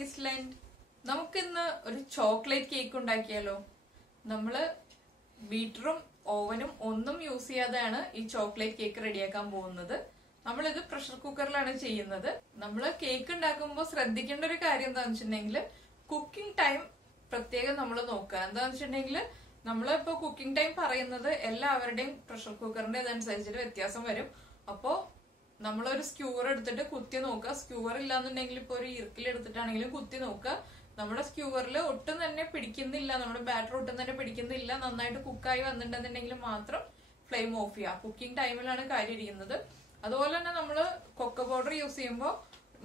ടേസ്റ്റ്ലാൻഡ്. നമുക്കിന്ന് ഒരു chocolate cake ഉണ്ടാക്കിയാലോ? നമ്മള് ബീറ്ററും ഓവനും ഒന്നും യൂസ് ചെയ്യാതെയാണ് ഈ ചോക്ലേറ്റ് കേക്ക് റെഡിയാക്കാൻ പോകുന്നത്. നമ്മളിത് പ്രഷർ കുക്കറിലാണ് ചെയ്യുന്നത്. നമ്മള് കേക്ക് ഉണ്ടാക്കുമ്പോൾ ശ്രദ്ധിക്കേണ്ട ഒരു കാര്യം എന്താണെന്ന് വെച്ചിട്ടുണ്ടെങ്കിൽ കുക്കിംഗ് ടൈം പ്രത്യേകം നമ്മൾ നോക്കുക. എന്താണെന്ന് വെച്ചിട്ടുണ്ടെങ്കിൽ നമ്മളിപ്പോ കുക്കിംഗ് ടൈം പറയുന്നത് എല്ലാവരുടെയും പ്രഷർ കുക്കറിന്റെ ഇതനുസരിച്ചിട്ട് വ്യത്യാസം വരും. അപ്പോ നമ്മളൊരു സ്ക്യൂർ എടുത്തിട്ട് കുത്തി നോക്കുക. സ്ക്യൂർ ഇല്ലാന്നുണ്ടെങ്കിൽ ഇപ്പൊ ഒരു ഇറുക്കിലെടുത്തിട്ടാണെങ്കിലും കുത്തി നോക്കുക. നമ്മുടെ സ്ക്യൂവറിൽ ഒട്ടും തന്നെ പിടിക്കുന്നില്ല, നമ്മുടെ ബാറ്റർ ഒട്ടും തന്നെ പിടിക്കുന്നില്ല, നന്നായിട്ട് കുക്കായി വന്നിട്ടുണ്ടെന്നുണ്ടെങ്കിൽ മാത്രം ഫ്ലെയിം ഓഫ് ചെയ്യുക. കുക്കിംഗ് ടൈമിലാണ് കാര്യം ഇരിക്കുന്നത്. അതുപോലെ തന്നെ നമ്മള് കൊക്കോ പൗഡർ യൂസ് ചെയ്യുമ്പോൾ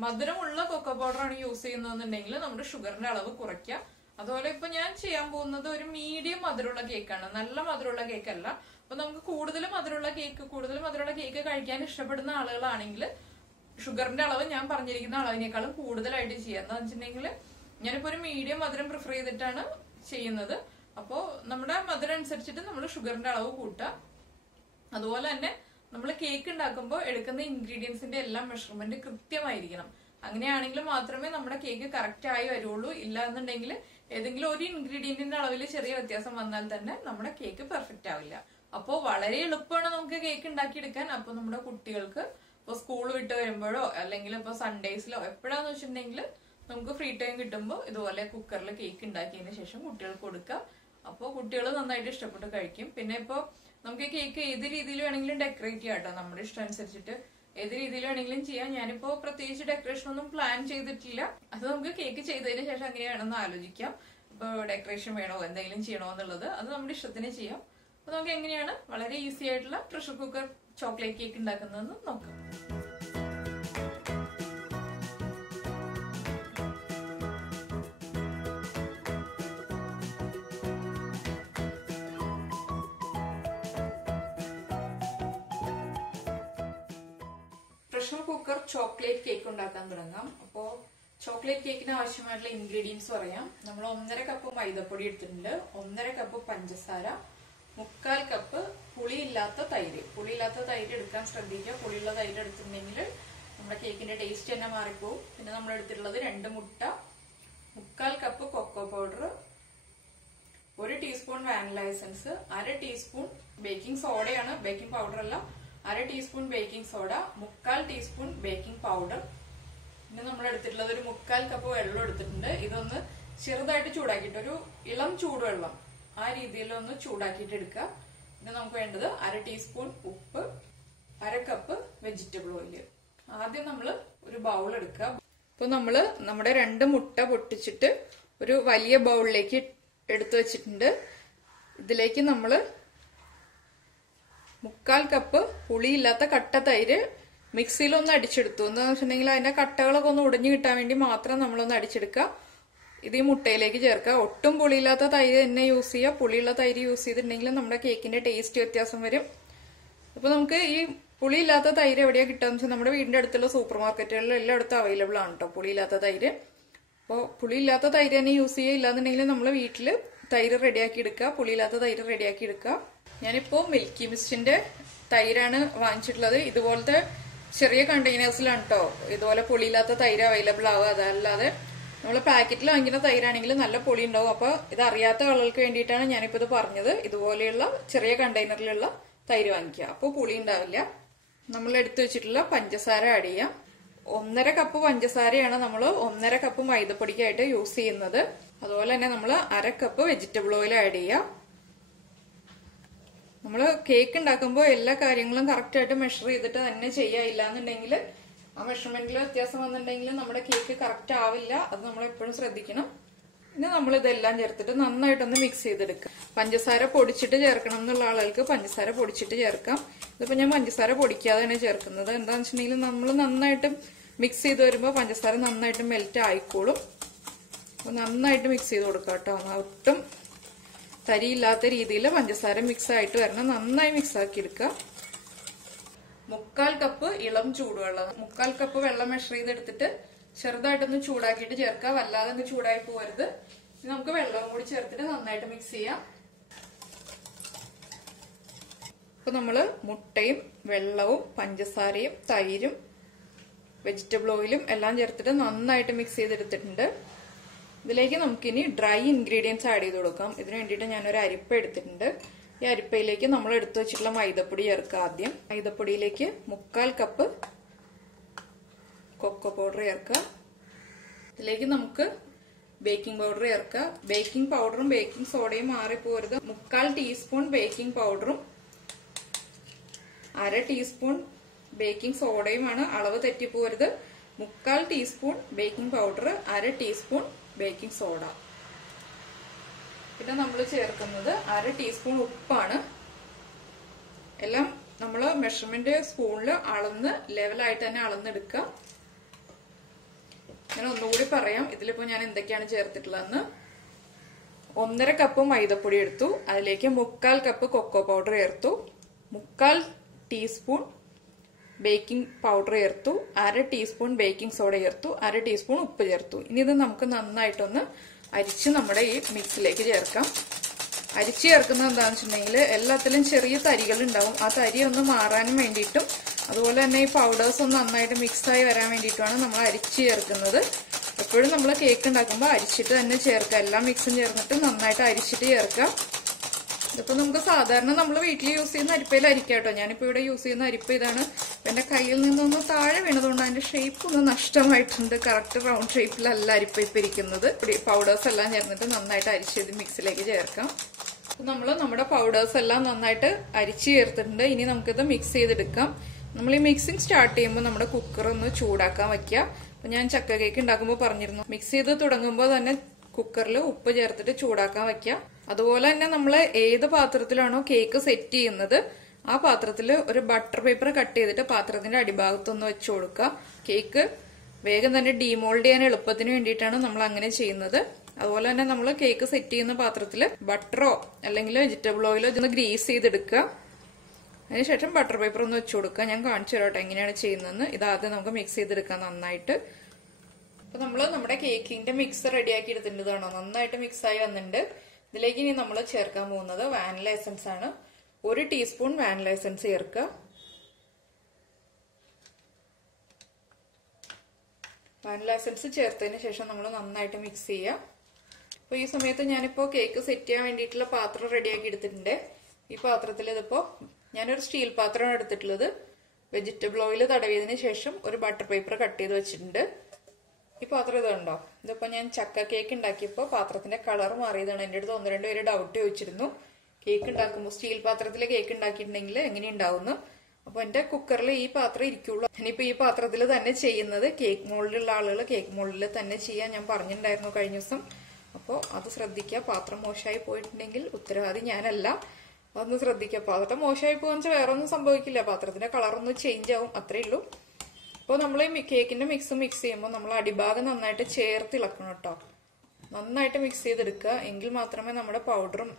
മധുരമുള്ള കൊക്കോ പൗഡർ ആണ് യൂസ് ചെയ്യുന്നതെന്നുണ്ടെങ്കിൽ നമ്മുടെ ഷുഗറിന്റെ അളവ് കുറയ്ക്കുക. അതുപോലെ ഇപ്പൊ ഞാൻ ചെയ്യാൻ പോകുന്നത് ഒരു മീഡിയം മധുരമുള്ള കേക്കാണ്, നല്ല മധുരമുള്ള കേക്ക് അല്ല. അപ്പൊ നമുക്ക് കൂടുതൽ മധുരമുള്ള കേക്ക് കഴിക്കാൻ ഇഷ്ടപ്പെടുന്ന ആളുകളാണെങ്കിൽ ഷുഗറിന്റെ അളവ് ഞാൻ പറഞ്ഞിരിക്കുന്ന അളവിനേക്കാളും കൂടുതലായിട്ട് ചെയ്യാം. എന്താണെന്ന് വെച്ചിട്ടുണ്ടെങ്കിൽ ഞാനിപ്പോ ഒരു മീഡിയം മധുരം പ്രിഫർ ചെയ്തിട്ടാണ് ചെയ്യുന്നത്. അപ്പോ നമ്മുടെ മധുരം അനുസരിച്ചിട്ട് നമ്മൾ ഷുഗറിന്റെ അളവ് കൂട്ടുക. അതുപോലെ തന്നെ നമ്മൾ കേക്ക് ഉണ്ടാക്കുമ്പോൾ എടുക്കുന്ന ഇൻഗ്രീഡിയൻസിന്റെ എല്ലാം മെഷർമെന്റ് കൃത്യമായിരിക്കണം. അങ്ങനെയാണെങ്കിൽ മാത്രമേ നമ്മുടെ കേക്ക് കറക്റ്റ് ആയി വരുള്ളൂ. ഇല്ല എന്നുണ്ടെങ്കിൽ ഏതെങ്കിലും ഒരു ഇൻഗ്രീഡിയന്റിന്റെ അളവിൽ ചെറിയ വ്യത്യാസം വന്നാൽ തന്നെ നമ്മുടെ കേക്ക് പെർഫെക്റ്റ് ആവില്ല. അപ്പോൾ വളരെ എളുപ്പമാണ് നമുക്ക് കേക്ക് ഉണ്ടാക്കിയെടുക്കാൻ. അപ്പൊ നമ്മുടെ കുട്ടികൾക്ക് ഇപ്പൊ സ്കൂൾ വിട്ട് വരുമ്പോഴോ അല്ലെങ്കിൽ ഇപ്പൊ സൺഡേസിലോ എപ്പോഴാന്ന് വെച്ചിട്ടുണ്ടെങ്കിൽ നമുക്ക് ഫ്രീ ടൈം കിട്ടുമ്പോൾ ഇതുപോലെ കുക്കറിൽ കേക്ക് ഉണ്ടാക്കിയതിന് ശേഷം കുട്ടികൾക്ക് കൊടുക്കുക. അപ്പോൾ കുട്ടികൾ നന്നായിട്ട് ഇഷ്ടപ്പെട്ട് കഴിക്കും. പിന്നെ ഇപ്പൊ നമുക്ക് കേക്ക് ഏത് രീതിയിൽ വേണമെങ്കിലും ഡെക്കറേറ്റ് ചെയ്യാം കേട്ടോ. നമ്മുടെ ഇഷ്ടം അനുസരിച്ചിട്ട് ഏത് രീതിയിൽ വേണമെങ്കിലും ചെയ്യാം. ഞാനിപ്പോ പ്രത്യേകിച്ച് ഡെക്കറേഷൻ ഒന്നും പ്ലാൻ ചെയ്തിട്ടില്ല. അത് നമുക്ക് കേക്ക് ചെയ്തതിന് ശേഷം അങ്ങനെ വേണമെന്ന് ആലോചിക്കാം. ഇപ്പൊ ഡെക്കറേഷൻ വേണോ എന്തെങ്കിലും ചെയ്യണോ എന്നുള്ളത് അത് നമ്മുടെ ഇഷ്ടത്തിന് ചെയ്യാം. അപ്പൊ നമുക്ക് എങ്ങനെയാണ് വളരെ ഈസി ആയിട്ടുള്ള പ്രഷർ കുക്കർ ചോക്ലേറ്റ് കേക്ക് ഉണ്ടാക്കുന്നതെന്ന് നോക്കാം. പ്രഷർ കുക്കർ ചോക്ലേറ്റ് കേക്ക് ഉണ്ടാക്കാൻ തുടങ്ങാം. അപ്പോ ചോക്ലേറ്റ് കേക്കിന് ആവശ്യമായിട്ടുള്ള ഇൻഗ്രീഡിയൻസ് പറയാം. നമ്മൾ 1.5 കപ്പ് മൈദപ്പൊടി എടുത്തിട്ടുണ്ട്, 1.5 കപ്പ് പഞ്ചസാര, 3/4 കപ്പ് പുളിയില്ലാത്ത തൈര്. പുളിയില്ലാത്ത തൈര് എടുക്കാൻ ശ്രദ്ധിക്കുക. പുളിയുള്ള തൈര് എടുത്തിട്ടുണ്ടെങ്കിൽ നമ്മുടെ കേക്കിന്റെ ടേസ്റ്റ് തന്നെ മാറിപ്പോവും. പിന്നെ നമ്മൾ എടുത്തിട്ടുള്ളത് 2 മുട്ട, 3/4 cup cocoa powder, 1 teaspoon vanilla essence, 1/2 teaspoon baking സോഡയാണ്, ബേക്കിംഗ് പൗഡർ അല്ല, 1/2 teaspoon baking soda, 3/4 teaspoon baking powder. പിന്നെ നമ്മൾ എടുത്തിട്ടുള്ളത് ഒരു 3/4 കപ്പ് വെള്ളം എടുത്തിട്ടുണ്ട്. ഇതൊന്ന് ചെറുതായിട്ട് ചൂടാക്കിയിട്ട് ഒരു ഇളം ചൂടുവെള്ളം ആ രീതിയിൽ ഒന്ന് ചൂടാക്കിയിട്ട് എടുക്കുക. പിന്നെ നമുക്ക് വേണ്ടത് 1/2 ടീസ്പൂൺ ഉപ്പ്, 1/2 കപ്പ് വെജിറ്റബിൾ ഓയിൽ. ആദ്യം നമ്മൾ ഒരു ബൗൾ എടുക്കുക. ഇപ്പൊ നമ്മള് നമ്മുടെ 2 മുട്ട പൊട്ടിച്ചിട്ട് ഒരു വലിയ ബൗളിലേക്ക് എടുത്തു വെച്ചിട്ടുണ്ട്. ഇതിലേക്ക് നമ്മള് 3/4 കപ്പ് പുളിയില്ലാത്ത കട്ട തൈര് മിക്സിയിലൊന്ന് അടിച്ചെടുത്തു. എന്താണെന്ന് വെച്ചിട്ടുണ്ടെങ്കിൽ അതിന്റെ കട്ടകളൊക്കെ ഒന്ന് ഉടഞ്ഞു കിട്ടാൻ വേണ്ടി മാത്രം നമ്മളൊന്ന് അടിച്ചെടുക്കുക. ഇത് ഈ മുട്ടയിലേക്ക് ചേർക്കുക. ഒട്ടും പുളിയില്ലാത്ത തൈര് തന്നെ യൂസ് ചെയ്യുക. പുളിയുള്ള തൈര് യൂസ് ചെയ്തിട്ടുണ്ടെങ്കിൽ നമ്മുടെ കേക്കിന്റെ ടേസ്റ്റ് വ്യത്യാസം വരും. അപ്പൊ നമുക്ക് ഈ പുളിയില്ലാത്ത തൈര് എവിടെയാ കിട്ടുകയെന്ന് വെച്ചാൽ നമ്മുടെ വീടിന്റെ അടുത്തുള്ള സൂപ്പർ മാർക്കറ്റുകളിൽ എല്ലായിടത്തും അവൈലബിൾ ആണ് കേട്ടോ പുളിയില്ലാത്ത തൈര്. അപ്പോൾ പുളിയില്ലാത്ത തൈര് തന്നെ യൂസ് ചെയ്യുക. ഇല്ലാന്നുണ്ടെങ്കിൽ നമ്മൾ വീട്ടില് തൈര് റെഡിയാക്കി എടുക്കുക, പുളിയില്ലാത്ത തൈര് റെഡിയാക്കി എടുക്കുക. ഞാനിപ്പോ മിൽക്കി മിസ്റ്റിന്റെ തൈരാണ് വാങ്ങിച്ചിട്ടുള്ളത്. ഇതുപോലത്തെ ചെറിയ കണ്ടെയ്നേഴ്സിലാണ് കേട്ടോ ഇതുപോലെ പുളിയില്ലാത്ത തൈര് അവൈലബിൾ ആവുക. അതല്ലാതെ നമ്മൾ പാക്കറ്റിൽ വാങ്ങിക്കുന്ന തൈരാണെങ്കിൽ നല്ല പുളി ഉണ്ടാവും. അപ്പൊ ഇത് അറിയാത്ത ആളുകൾക്ക് വേണ്ടിയിട്ടാണ് ഞാനിപ്പോ ഇത് പറഞ്ഞത്. ഇതുപോലെയുള്ള ചെറിയ കണ്ടെയ്നറിലുള്ള തൈര് വാങ്ങിക്കുക, അപ്പോൾ പുളി ഉണ്ടാവില്ല. നമ്മൾ എടുത്തു വെച്ചിട്ടുള്ള പഞ്ചസാര ആഡ് ചെയ്യാം. 1.5 കപ്പ് പഞ്ചസാരയാണ് നമ്മൾ 1.5 കപ്പ് മൈദപ്പൊടിക്കായിട്ട് യൂസ് ചെയ്യുന്നത്. അതുപോലെ തന്നെ നമ്മൾ 1/2 കപ്പ് വെജിറ്റബിൾ ഓയിൽ ആഡ് ചെയ്യാം. നമ്മൾ കേക്ക് ഉണ്ടാക്കുമ്പോൾ എല്ലാ കാര്യങ്ങളും കറക്റ്റ് ആയിട്ട് മെഷർ ചെയ്തിട്ട് തന്നെ ചെയ്യാനില്ല എന്നുണ്ടെങ്കിൽ ആ മെഷർമെന്റിൽ വ്യത്യാസം വന്നിട്ടുണ്ടെങ്കിൽ നമ്മുടെ കേക്ക് കറക്റ്റ് ആവില്ല. അത് നമ്മൾ എപ്പോഴും ശ്രദ്ധിക്കണം. പിന്നെ നമ്മൾ ഇതെല്ലാം ചേർത്തിട്ട് നന്നായിട്ടൊന്ന് മിക്സ് ചെയ്തെടുക്കുക. പഞ്ചസാര പൊടിച്ചിട്ട് ചേർക്കണം എന്നുള്ള ആളുകൾക്ക് പഞ്ചസാര പൊടിച്ചിട്ട് ചേർക്കാം. ഇതിപ്പോ ഞാൻ പഞ്ചസാര പൊടിക്കാതെയാണ് ചേർക്കുന്നത്. എന്താണെന്ന് വെച്ചിട്ടുണ്ടെങ്കിൽ നമ്മൾ നന്നായിട്ട് മിക്സ് ചെയ്ത് വരുമ്പോൾ പഞ്ചസാര നന്നായിട്ട് മെൽറ്റ് ആയിക്കോളും. അപ്പൊ നന്നായിട്ട് മിക്സ് ചെയ്ത് കൊടുക്കുക കേട്ടോ. ഒട്ടും തരിയില്ലാത്ത രീതിയിൽ പഞ്ചസാര മിക്സ് ആയിട്ട് വരണം. നന്നായി മിക്സ് ആക്കി എടുക്കുക. 3/4 കപ്പ് ഇളം ചൂടുവെള്ളം, 3/4 കപ്പ് വെള്ളം മെഷർ ചെയ്തെടുത്തിട്ട് ചെറുതായിട്ടൊന്ന് ചൂടാക്കിയിട്ട് ചേർക്കുക. വല്ലാതെ ഒന്ന് ചൂടായി പോകരുത്. നമുക്ക് വെള്ളവും കൂടി ചേർത്തിട്ട് നന്നായിട്ട് മിക്സ് ചെയ്യാം. ഇപ്പൊ നമ്മള് മുട്ടയും വെള്ളവും പഞ്ചസാരയും തൈരും വെജിറ്റബിൾ ഓയിലും എല്ലാം ചേർത്തിട്ട് നന്നായിട്ട് മിക്സ് ചെയ്തെടുത്തിട്ടുണ്ട്. ഇതിലേക്ക് നമുക്കിനി ഡ്രൈ ഇൻഗ്രീഡിയൻസ് ആഡ് ചെയ്ത് കൊടുക്കാം. ഇതിന് വേണ്ടിയിട്ട് ഞാനൊരു അരിപ്പ എടുത്തിട്ടുണ്ട്. ഈ അരിപ്പയിലേക്ക് നമ്മൾ എടുത്തു വെച്ചിട്ടുള്ള മൈദപ്പൊടി ചേർക്കുക. ആദ്യം മൈദപ്പൊടിയിലേക്ക് 1/4 കപ്പ് കൊക്കോ പൗഡർ ചേർക്കുക. ഇതിലേക്ക് നമുക്ക് ബേക്കിംഗ് പൗഡർ ചേർക്കുക. ബേക്കിംഗ് പൗഡറും ബേക്കിംഗ് സോഡയും മാറിപ്പോരുത്. 1/4 ടീസ്പൂൺ ബേക്കിംഗ് പൗഡറും 1/2 ടീസ്പൂൺ ബേക്കിംഗ് സോഡയുമാണ്. അളവ് തെറ്റിപ്പോരുത്. 1/4 teaspoon baking powder, 1/2 teaspoon baking soda. പിന്നെ നമ്മൾ ചേർക്കുന്നത് 1/2 ടീസ്പൂൺ ഉപ്പാണ്. എല്ലാം നമ്മൾ മെഷർമെന്റ് സ്പൂണിൽ അളന്ന് ലെവലായിട്ട് തന്നെ അളന്നെടുക്കുക. ഞാൻ ഒന്നുകൂടി പറയാം ഇതിലിപ്പോ ഞാൻ എന്തൊക്കെയാണ് ചേർത്തിട്ടുള്ളതെന്ന്. 1.5 കപ്പ് മൈദപ്പൊടി എടുത്തു. അതിലേക്ക് 1/4 കപ്പ് കൊക്കോ പൗഡർ ചേർത്തു. 1/4 ടീസ്പൂൺ ബേക്കിംഗ് പൗഡർ ചേർത്തു. 1/2 ടീസ്പൂൺ ബേക്കിംഗ് സോഡ ചേർത്തു. 1/2 ടീസ്പൂൺ ഉപ്പ് ചേർത്തു. ഇനി ഇത് നമുക്ക് നന്നായിട്ടൊന്ന് അരിച്ച് നമ്മുടെ ഈ മിക്സിലേക്ക് ചേർക്കാം. അരിച്ച് ചേർക്കുന്നത് എന്താണെന്ന് വെച്ചിട്ടുണ്ടെങ്കിൽ എല്ലാത്തിലും ചെറിയ തരികൾ ഉണ്ടാവും. ആ തരി ഒന്ന് മാറാനും വേണ്ടിയിട്ടും അതുപോലെ തന്നെ ഈ പൗഡേഴ്സ് ഒന്ന് നന്നായിട്ട് മിക്സായി വരാൻ വേണ്ടിയിട്ടുമാണ് നമ്മൾ അരിച്ച് ചേർക്കുന്നത്. എപ്പോഴും നമ്മൾ കേക്ക് ഉണ്ടാക്കുമ്പോൾ അരിച്ചിട്ട് തന്നെ ചേർക്കുക. എല്ലാ മിക്സും ചേർന്നിട്ട് നന്നായിട്ട് അരിച്ചിട്ട് ചേർക്കുക. ഇതിപ്പോ നമുക്ക് സാധാരണ നമ്മൾ വീട്ടിൽ യൂസ് ചെയ്യുന്ന അരിപ്പയിൽ അരിക്കാം കേട്ടോ. ഞാനിപ്പോ ഇവിടെ യൂസ് ചെയ്യുന്ന അരിപ്പ ഇതാണ്. എന്റെ കയ്യിൽ നിന്നൊന്ന് താഴെ വീണതുകൊണ്ട് അതിന്റെ ഷേപ്പ് ഒന്ന് നഷ്ടമായിട്ടുണ്ട്. കറക്റ്റ് റൗണ്ട് ഷേപ്പിലല്ല അരിപ്പ ഇപ്പൊ ഇരിക്കുന്നത്. പൗഡേഴ്സ് എല്ലാം ചേർന്നിട്ട് നന്നായിട്ട് അരിച്ചത് മിക്സിലേക്ക് ചേർക്കാം. നമ്മൾ നമ്മുടെ പൗഡേഴ്സ് എല്ലാം നന്നായിട്ട് അരിച്ച് ചേർത്തിട്ടുണ്ട്. ഇനി നമുക്കിത് മിക്സ് ചെയ്തെടുക്കാം. നമ്മൾ ഈ മിക്സിങ് സ്റ്റാർട്ട് ചെയ്യുമ്പോൾ നമ്മുടെ കുക്കർ ഒന്ന് ചൂടാക്കാൻ വെക്കുക. അപ്പൊ ഞാൻ ചക്ക കേക്ക് ഉണ്ടാക്കുമ്പോൾ പറഞ്ഞിരുന്നു മിക്സ് ചെയ്ത് തുടങ്ങുമ്പോൾ തന്നെ കുക്കറിൽ ഉപ്പ് ചേർത്തിട്ട് ചൂടാക്കാൻ വെക്കുക. അതുപോലെ തന്നെ നമ്മൾ ഏത് പാത്രത്തിലാണോ കേക്ക് സെറ്റ് ചെയ്യുന്നത് ആ പാത്രത്തിൽ ഒരു ബട്ടർ പേപ്പർ കട്ട് ചെയ്തിട്ട് പാത്രത്തിന്റെ അടിഭാഗത്തൊന്ന് വെച്ചു കൊടുക്കുക. കേക്ക് വേഗം തന്നെ ഡീമോൾഡ് ചെയ്യാൻ എളുപ്പത്തിന് വേണ്ടിയിട്ടാണ് നമ്മൾ അങ്ങനെ ചെയ്യുന്നത്. അതുപോലെ തന്നെ നമ്മൾ കേക്ക് സെറ്റ് ചെയ്യുന്ന പാത്രത്തിൽ ബട്ടറോ അല്ലെങ്കിൽ വെജിറ്റബിൾ ഓയിലോ ഒന്ന് ഗ്രീസ് ചെയ്തെടുക്കുക. അതിനുശേഷം ബട്ടർ പേപ്പർ ഒന്ന് വെച്ചു കൊടുക്കുക. ഞാൻ കാണിച്ചു തരാം എങ്ങനെയാണ് ചെയ്യുന്നതെന്ന്. ഇതാദ്യം നമുക്ക് മിക്സ് ചെയ്തെടുക്കാം നന്നായിട്ട്. അപ്പൊ നമ്മൾ നമ്മുടെ കേക്കിന്റെ മിക്സ് റെഡിയാക്കി എടുത്തിട്ടുണ്ടതാണോ നന്നായിട്ട് മിക്സ് ആയി വന്നിട്ടുണ്ട്. ഇതിലേക്ക് ഇനി നമ്മൾ ചേർക്കാൻ പോകുന്നത് വാനില എസൻസ് ആണ്. 1 ടീസ്പൂൺ വാനില എസൻസ് ചേർക്കുക. വാനില എസൻസ് ചേർത്തതിന് ശേഷം നമ്മൾ നന്നായിട്ട് മിക്സ് ചെയ്യുക. അപ്പൊ ഈ സമയത്ത് ഞാനിപ്പോ കേക്ക് സെറ്റ് ചെയ്യാൻ വേണ്ടിയിട്ടുള്ള പാത്രം റെഡിയാക്കി എടുത്തിട്ടുണ്ട്. ഈ പാത്രത്തിൽ ഇതിപ്പോ ഞാനൊരു സ്റ്റീൽ പാത്രമാണ് എടുത്തിട്ടുള്ളത്. വെജിറ്റബിൾ ഓയിൽ തടവിയതിന് ശേഷം ഒരു ബട്ടർ പേപ്പർ കട്ട് ചെയ്ത് വെച്ചിട്ടുണ്ട്. ഈ പാത്രം ഇതുണ്ടോ? ഇതിപ്പോ ഞാൻ ചക്ക കേക്ക് ഉണ്ടാക്കിയപ്പോ പാത്രത്തിന്റെ കളർ മാറിയതാണ്. എന്റെ അടുത്ത് 1-2 പേര് ഡൗട്ട് ചോദിച്ചിരുന്നു കേക്ക് ഉണ്ടാക്കുമ്പോൾ സ്റ്റീൽ പാത്രത്തിൽ കേക്ക് ഉണ്ടാക്കിയിട്ടുണ്ടെങ്കിൽ എങ്ങനെ ഉണ്ടാവുന്നു. അപ്പൊ എന്റെ കുക്കറിൽ ഈ പാത്രം ഇരിക്കുള്ളൂ. ഞാനിപ്പോ ഈ പാത്രത്തിൽ തന്നെ ചെയ്യുന്നത്. കേക്ക് മോൾഡിലുള്ള ആളുകൾ കേക്ക് മോൾഡിൽ തന്നെ ചെയ്യാൻ ഞാൻ പറഞ്ഞിട്ടുണ്ടായിരുന്നു കഴിഞ്ഞ ദിവസം. അപ്പോൾ അത് ശ്രദ്ധിക്കുക. പാത്രം മോശമായി പോയിട്ടുണ്ടെങ്കിൽ ഉത്തരവാദി ഞാനല്ല. അതൊന്ന് ശ്രദ്ധിക്കുക. പാത്രം മോശമായി പോകാന്ന് വെച്ചാൽ വേറെ ഒന്നും സംഭവിക്കില്ല. പാത്രത്തിന്റെ കളറൊന്ന് ചേഞ്ച് ആവും, അത്രേ ഉള്ളൂ. അപ്പോൾ നമ്മൾ ഈ കേക്കിന്റെ മിക്സ് ചെയ്യുമ്പോൾ നമ്മൾ അടിഭാഗം നന്നായിട്ട് ചേർത്ത് ഇളക്കണം കേട്ടോ. നന്നായിട്ട് മിക്സ് ചെയ്തെടുക്കുക. എങ്കിൽ മാത്രമേ നമ്മുടെ പൗഡറും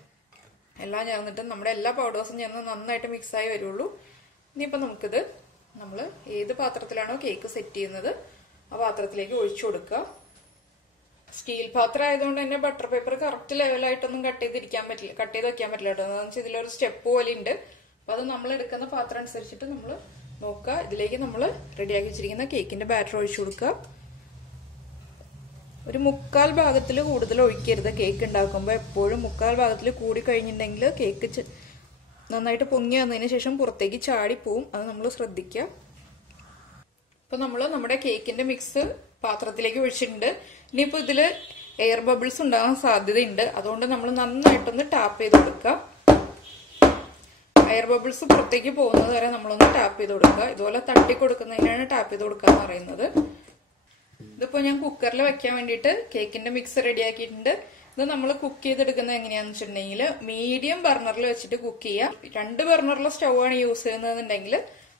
എല്ലാം ചേർന്നിട്ട് നമ്മുടെ എല്ലാ പൗഡേഴ്സും ചേർന്ന് നന്നായിട്ട് മിക്സായി വരുള്ളൂ. ഇനിയിപ്പോൾ നമുക്കിത് നമ്മൾ ഏത് പാത്രത്തിലാണോ കേക്ക് സെറ്റ് ചെയ്യുന്നത് ആ പാത്രത്തിലേക്ക് ഒഴിച്ചു കൊടുക്കുക. സ്റ്റീൽ പാത്രം ആയതുകൊണ്ട് തന്നെ ബട്ടർ പേപ്പർ കറക്റ്റ് ലെവലായിട്ടൊന്നും കട്ട് ചെയ്ത് വെക്കാൻ പറ്റില്ല കേട്ടോ. എന്ന് വെച്ചാൽ ഇതിലൊരു സ്റ്റെപ്പ് പോലെ ഉണ്ട്. അപ്പൊ അത് നമ്മൾ എടുക്കുന്ന പാത്രം അനുസരിച്ചിട്ട് നമ്മൾ നോക്കുക. ഇതിലേക്ക് നമ്മൾ റെഡിയാക്കി വെച്ചിരിക്കുന്ന കേക്കിന്റെ ബാറ്റർ ഒഴിച്ചു കൊടുക്കുക. ഒരു 1/4 ഭാഗത്തിൽ കൂടുതൽ ഒഴിക്കരുത്. കേക്ക് ഉണ്ടാക്കുമ്പോൾ എപ്പോഴും 1/4 ഭാഗത്തിൽ കൂടി കഴിഞ്ഞിട്ടുണ്ടെങ്കിൽ കേക്ക് നന്നായിട്ട് പൊങ്ങി വന്നതിന് ശേഷം പുറത്തേക്ക് ചാടിപ്പോവും. അത് നമ്മൾ ശ്രദ്ധിക്കുക. ഇപ്പൊ നമ്മൾ നമ്മുടെ കേക്കിന്റെ മിക്സ് പാത്രത്തിലേക്ക് ഒഴിച്ചിട്ടുണ്ട്. ഇനിയിപ്പോ ഇതില് എയർ ബബിൾസ് ഉണ്ടാകാൻ സാധ്യതയുണ്ട്. അതുകൊണ്ട് നമ്മൾ നന്നായിട്ടൊന്ന് ടാപ്പ് ചെയ്ത് കൊടുക്കുക. എയർ ബബിൾസ് പുറത്തേക്ക് പോകുന്നത് വരെ നമ്മളൊന്ന് ടാപ്പ് ചെയ്ത് കൊടുക്കുക. ഇതുപോലെ തട്ടി കൊടുക്കുന്നതിനാണ് ടാപ്പ് ചെയ്ത് കൊടുക്കുക എന്ന് പറയുന്നത്. ഇതിപ്പോ ഞാൻ കുക്കറിൽ വെക്കാൻ വേണ്ടിയിട്ട് കേക്കിന്റെ മിക്സ് റെഡിയാക്കിയിട്ടുണ്ട്. ഇത് നമ്മൾ കുക്ക് ചെയ്തെടുക്കുന്നത് എങ്ങനെയാന്ന് വെച്ചിട്ടുണ്ടെങ്കിൽ മീഡിയം ബർണറിൽ വെച്ചിട്ട് കുക്ക് ചെയ്യുക. 2 ബർണറിലെ സ്റ്റൗ ആണ് യൂസ് ചെയ്യുന്നതെന്നുണ്ടെങ്കിൽ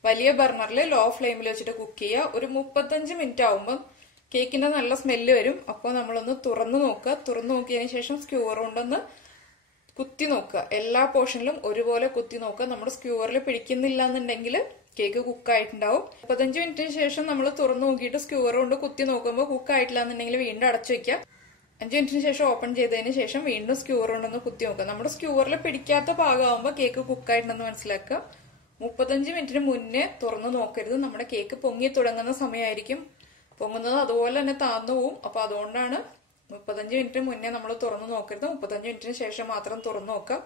വലിയ ബർണറിൽ ലോ ഫ്ലെയിമിൽ വെച്ചിട്ട് കുക്ക് ചെയ്യുക. ഒരു 35 മിനിറ്റ് ആവുമ്പോൾ കേക്കിന്റെ നല്ല സ്മെല്ല് വരും. അപ്പോൾ നമ്മളൊന്ന് തുറന്നു നോക്കുക. തുറന്നു നോക്കിയതിന് ശേഷം സ്ക്യൂർ കൊണ്ടൊന്ന് കുത്തി നോക്കുക. എല്ലാ പോർഷനിലും ഒരുപോലെ കുത്തി നോക്കുക. നമ്മുടെ സ്ക്യൂറിൽ പിടിക്കുന്നില്ല എന്നുണ്ടെങ്കിൽ കേക്ക് കുക്കായിട്ടുണ്ടാവും. 35 മിനിറ്റിന് ശേഷം നമ്മൾ തുറന്നു നോക്കിയിട്ട് സ്ക്യൂർ കൊണ്ട് കുത്തി നോക്കുമ്പോൾ കുക്കായിട്ടില്ല എന്നുണ്ടെങ്കിൽ വീണ്ടും അടച്ചു വെക്കുക. 5 മിനിറ്റിന് ശേഷം ഓപ്പൺ ചെയ്തതിന് ശേഷം വീണ്ടും സ്ക്യൂർ കൊണ്ടൊന്ന് കുത്തി നോക്കുക. നമ്മുടെ സ്ക്യൂറിൽ പിടിക്കാത്ത ഭാഗമാകുമ്പോൾ കേക്ക് കുക്കായിട്ടുണ്ടെന്ന് മനസ്സിലാക്കുക. 35 മിനിറ്റിന് മുന്നേ തുറന്നു നോക്കരുത്. നമ്മുടെ കേക്ക് പൊങ്ങി തുടങ്ങുന്ന സമയമായിരിക്കും. പൊങ്ങുന്നത് അതുപോലെ തന്നെ താന്നു പോവും. അപ്പൊ അതുകൊണ്ടാണ് 35 മിനിറ്റിന് മുന്നേ നമ്മൾ തുറന്നു നോക്കരുത്. 35 മിനിറ്റിന് ശേഷം മാത്രം തുറന്നു നോക്കുക.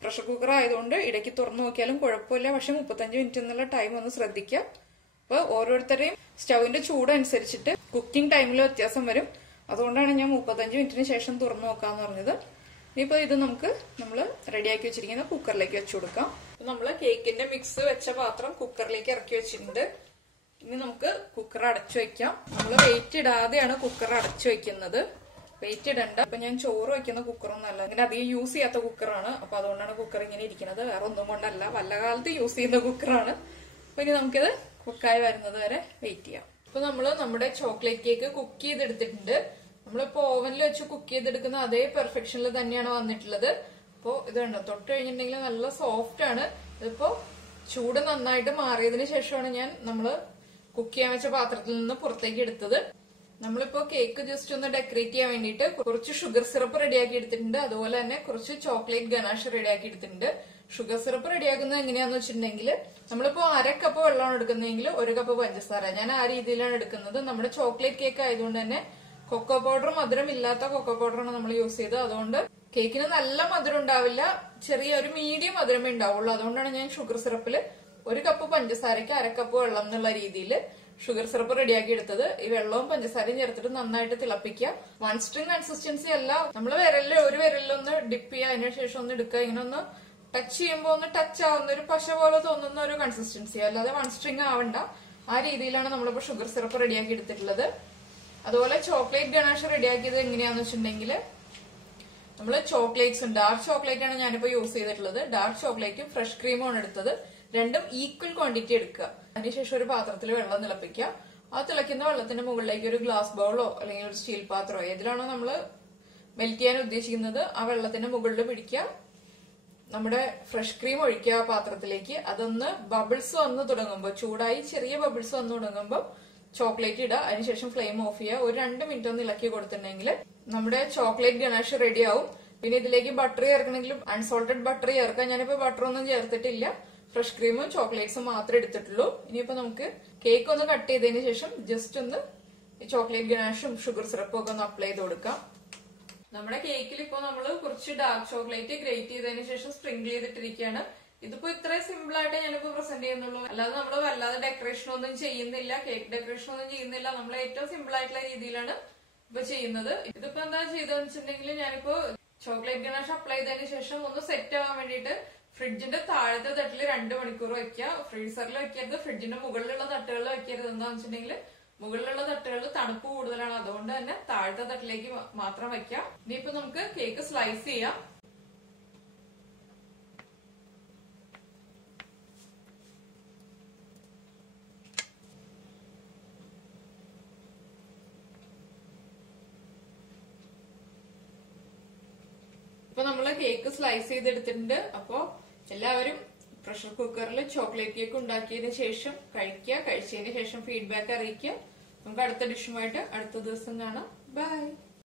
പ്രഷർ കുക്കർ ആയതുകൊണ്ട് ഇടയ്ക്ക് തുറന്നു നോക്കിയാലും കുഴപ്പമില്ല. പക്ഷെ 35 മിനിറ്റ് എന്നുള്ള ടൈം ഒന്ന് ശ്രദ്ധിക്കുക. അപ്പൊ ഓരോരുത്തരുടെയും സ്റ്റൗവിന്റെ ചൂടനുസരിച്ചിട്ട് കുക്കിംഗ് ടൈമിൽ വ്യത്യാസം വരും. അതുകൊണ്ടാണ് ഞാൻ 35 മിനിറ്റിന് ശേഷം തുറന്നു നോക്കാന്ന് പറഞ്ഞത്. ഇനിയിപ്പോ ഇത് നമ്മൾ റെഡിയാക്കി വെച്ചിരിക്കുന്ന കുക്കറിലേക്ക് വെച്ചു കൊടുക്കാം. നമ്മള് കേക്കിന്റെ മിക്സ് വെച്ച പാത്രം കുക്കറിലേക്ക് ഇറക്കി വെച്ചിട്ടുണ്ട്. ഇനി നമുക്ക് കുക്കർ അടച്ചു വെക്കാം. നമ്മൾ വെയിറ്റ് ഇടാതെയാണ് കുക്കർ അടച്ചു വെക്കുന്നത്. വെയിറ്റ് ഇടണ്ട. ഇപ്പൊ ഞാൻ ചോറ് വെക്കുന്ന കുക്കറൊന്നും അല്ല, ഇങ്ങനെ അധികം യൂസ് ചെയ്യാത്ത കുക്കറാണ്. അപ്പൊ അതുകൊണ്ടാണ് കുക്കർ ഇങ്ങനെ ഇരിക്കുന്നത്. വേറെ ഒന്നും കൊണ്ടല്ല, വല്ല കാലത്ത് യൂസ് ചെയ്യുന്ന കുക്കറാണ്. അപ്പൊ ഇനി നമുക്കിത് കുക്കായി വരുന്നത് വരെ വെയിറ്റ് ചെയ്യാം. ഇപ്പൊ നമ്മുടെ ചോക്ലേറ്റ് കേക്ക് കുക്ക് ചെയ്തെടുത്തിട്ടുണ്ട്. നമ്മളിപ്പോ ഓവനിൽ വെച്ച് കുക്ക് ചെയ്തെടുക്കുന്ന അതേ പെർഫെക്ഷനിൽ തന്നെയാണ് വന്നിട്ടുള്ളത്. അപ്പോ ഇത് കണ്ടോ, തൊട്ട് കഴിഞ്ഞിട്ടുണ്ടെങ്കിൽ നല്ല സോഫ്റ്റ് ആണ്. ഇതിപ്പോ ചൂട് നന്നായിട്ട് മാറിയതിന് ശേഷമാണ് നമ്മള് കുക്ക് ചെയ്യാൻ വെച്ച പാത്രത്തിൽ നിന്ന് പുറത്തേക്ക് എടുത്തത്. നമ്മളിപ്പോ കേക്ക് ജസ്റ്റ് ഒന്ന് ഡെക്കറേറ്റ് ചെയ്യാൻ വേണ്ടിയിട്ട് കുറച്ച് ഷുഗർ സിറപ്പ് റെഡിയാക്കി എടുത്തിട്ടുണ്ട്. അതുപോലെ തന്നെ കുറച്ച് ചോക്ലേറ്റ് ഗനാഷ് റെഡിയാക്കി എടുത്തിട്ടുണ്ട്. ഷുഗർ സിറപ്പ് റെഡിയാക്കുന്നത് എങ്ങനെയാന്ന് വെച്ചിട്ടുണ്ടെങ്കിൽ നമ്മളിപ്പോ 1/2 കപ്പ് വെള്ളമാണ് എടുക്കുന്നതെങ്കിൽ 1 കപ്പ് പഞ്ചസാര. ഞാൻ ആ രീതിയിലാണ് എടുക്കുന്നത്. നമ്മുടെ ചോക്ലേറ്റ് കേക്ക് ആയതുകൊണ്ട് തന്നെ കൊക്കോ പൗഡർ, മധുരം ഇല്ലാത്ത കൊക്കോ പൗഡറാണ് നമ്മൾ യൂസ് ചെയ്തത്. അതുകൊണ്ട് കേക്കിന് നല്ല മധുരം ഉണ്ടാവില്ല, ഒരു മീഡിയം മധുരമേ ഉണ്ടാവുള്ളൂ. അതുകൊണ്ടാണ് ഞാൻ ഷുഗർ സിറപ്പിൽ 1 കപ്പ് പഞ്ചസാരയ്ക്ക് 1/2 കപ്പ് വെള്ളം എന്നുള്ള രീതിയിൽ ഷുഗർ സിറപ്പ് റെഡിയാക്കി എടുത്തത്. ഈ വെള്ളവും പഞ്ചസാരയും ചേർത്തിട്ട് നന്നായിട്ട് തിളപ്പിക്കുക. 1 സ്ട്രിങ് കൺസിസ്റ്റൻസി അല്ല, നമ്മൾ ഒരു വിരലിലൊന്ന് ഡിപ്പ് ചെയ്യുക, അതിനുശേഷം ഒന്ന് എടുക്കുക. ഇങ്ങനെ ഒന്ന് ടച്ച് ചെയ്യുമ്പോൾ ഒന്ന് ടച്ച് ആവുന്ന ഒരു പശ പോലെ തോന്നുന്ന ഒരു കൺസിസ്റ്റൻസി, അല്ലാതെ 1 സ്ട്രിങ് ആവണ്ട. ആ രീതിയിലാണ് നമ്മളിപ്പോ ഷുഗർ സിറപ്പ് റെഡിയാക്കി എടുത്തിട്ടുള്ളത്. അതുപോലെ ചോക്ലേറ്റ് ഗണാഷ് റെഡിയാക്കിയത് എങ്ങനെയാന്ന് വെച്ചിട്ടുണ്ടെങ്കിൽ നമ്മള് ചോക്ലേറ്റ്സ്, ഡാർക്ക് ചോക്ലേറ്റ് ആണ് ഞാനിപ്പോ യൂസ് ചെയ്തിട്ടുള്ളത്. ഡാർക്ക് ചോക്ലേറ്റും ഫ്രഷ് ക്രീമുമാണ് എടുത്തത്. രണ്ടും ഈക്വൽ ക്വാണ്ടിറ്റി എടുക്കുക. അതിനുശേഷം ഒരു പാത്രത്തിൽ വെള്ളം തിളപ്പിക്കുക. ആ തിളയ്ക്കുന്ന വെള്ളത്തിന്റെ മുകളിലേക്ക് ഒരു ഗ്ലാസ് ബൗളോ അല്ലെങ്കിൽ ഒരു സ്റ്റീൽ പാത്രമോ ഏതിലാണോ നമ്മള് മെൽറ്റ് ചെയ്യാൻ ഉദ്ദേശിക്കുന്നത് ആ വെള്ളത്തിന്റെ മുകളിൽ പിടിക്കുക. നമ്മുടെ ഫ്രഷ് ക്രീം ഒഴിക്കുക ആ പാത്രത്തിലേക്ക്. അതൊന്ന് ബബിൾസ് വന്ന് തുടങ്ങുമ്പോൾ, ചൂടായി ചെറിയ ബബിൾസ് വന്ന് തുടങ്ങുമ്പോൾ ചോക്ലേറ്റ് ഇടുക. അതിനുശേഷം ഫ്ലെയിം ഓഫ് ചെയ്യുക. ഒരു 2 മിനിറ്റ് ഒന്ന് ഇളക്കി കൊടുത്തിട്ടുണ്ടെങ്കിൽ നമ്മുടെ ചോക്ലേറ്റ് ഗണാഷ് റെഡി ആവും. പിന്നെ ഇതിലേക്ക് ബട്ടർ ചേർക്കണമെങ്കിലും അൺസോൾട്ടഡ് ബട്ടർ ചേർക്കാം. ഞാനിപ്പോ ബട്ടർ ഒന്നും ചേർത്തിട്ടില്ല. ഫ്രഷ് ക്രീമും ചോക്ലേറ്റ്സും മാത്രമേ എടുത്തിട്ടുള്ളൂ. ഇനിയിപ്പോ നമുക്ക് കേക്ക് ഒന്ന് കട്ട് ചെയ്തതിന് ശേഷം ജസ്റ്റ് ഒന്ന് ചോക്ലേറ്റ് ഗണാഷും ഷുഗർ സിറപ്പും ഒക്കെ ഒന്ന് അപ്ലൈ ചെയ്ത് കൊടുക്കാം. നമ്മുടെ കേക്കിൽ ഇപ്പോ നമ്മൾ കുറച്ച് ഡാർക്ക് ചോക്ലേറ്റ് ഗ്രേറ്റ് ചെയ്തതിന് ശേഷം സ്പ്രിങ്കിൾ ചെയ്തിട്ടിരിക്കുകയാണ്. ഇതിപ്പോ ഇത്രയും സിമ്പിൾ ആയിട്ട് ഞാനിപ്പോ പ്രസന്റ് ചെയ്യുന്നുള്ളൂ. അല്ലാതെ നമ്മൾ വല്ലാതെ ഡെക്കറേഷൻ ഒന്നും ചെയ്യുന്നില്ല, കേക്ക് ഡെക്കറേഷൻ ഒന്നും ചെയ്യുന്നില്ല. നമ്മൾ ഏറ്റവും സിമ്പിൾ ആയിട്ടുള്ള രീതിയിലാണ് ഇപ്പൊ ചെയ്യുന്നത്. ഇതിപ്പോ എന്താ ചെയ്തതെന്ന് വെച്ചിട്ടുണ്ടെങ്കിൽ ഞാനിപ്പോ ചോക്ലേറ്റ് ഗണാഷ് അപ്ലൈ ചെയ്തതിന് ശേഷം ഒന്ന് സെറ്റ് ആവാൻ വേണ്ടിയിട്ട് ഫ്രിഡ്ജിന്റെ താഴത്തെ തട്ടിൽ 2 മണിക്കൂർ വെക്കുക. ഫ്രീസറിൽ വെക്കരുത്, ഫ്രിഡ്ജിന്റെ മുകളിലുള്ള തട്ടുകളിൽ വെക്കരുത്. എന്താന്ന് വെച്ചിട്ടുണ്ടെങ്കിൽ മുകളിലുള്ള തട്ടുകളിൽ തണുപ്പ് കൂടുതലാണ്. അതുകൊണ്ട് തന്നെ താഴത്തെ തട്ടിലേക്ക് മാത്രം വെക്കാം. ഇനിയിപ്പോ നമുക്ക് കേക്ക് സ്ലൈസ് ചെയ്യാം. ഇപ്പൊ നമ്മള് കേക്ക് സ്ലൈസ് ചെയ്തെടുത്തിട്ടുണ്ട്. അപ്പോ എല്ലാവരും പ്രഷർ കുക്കറിൽ ചോക്ലേറ്റ് കേക്ക് ഉണ്ടാക്കിയതിനു ശേഷം കഴിക്കുക. കഴിച്ചതിന് ശേഷം ഫീഡ്ബാക്ക് അറിയിക്കുക. നമുക്ക് അടുത്ത ഡിഷുമായിട്ട് അടുത്ത ദിവസം കാണാം. ബൈ.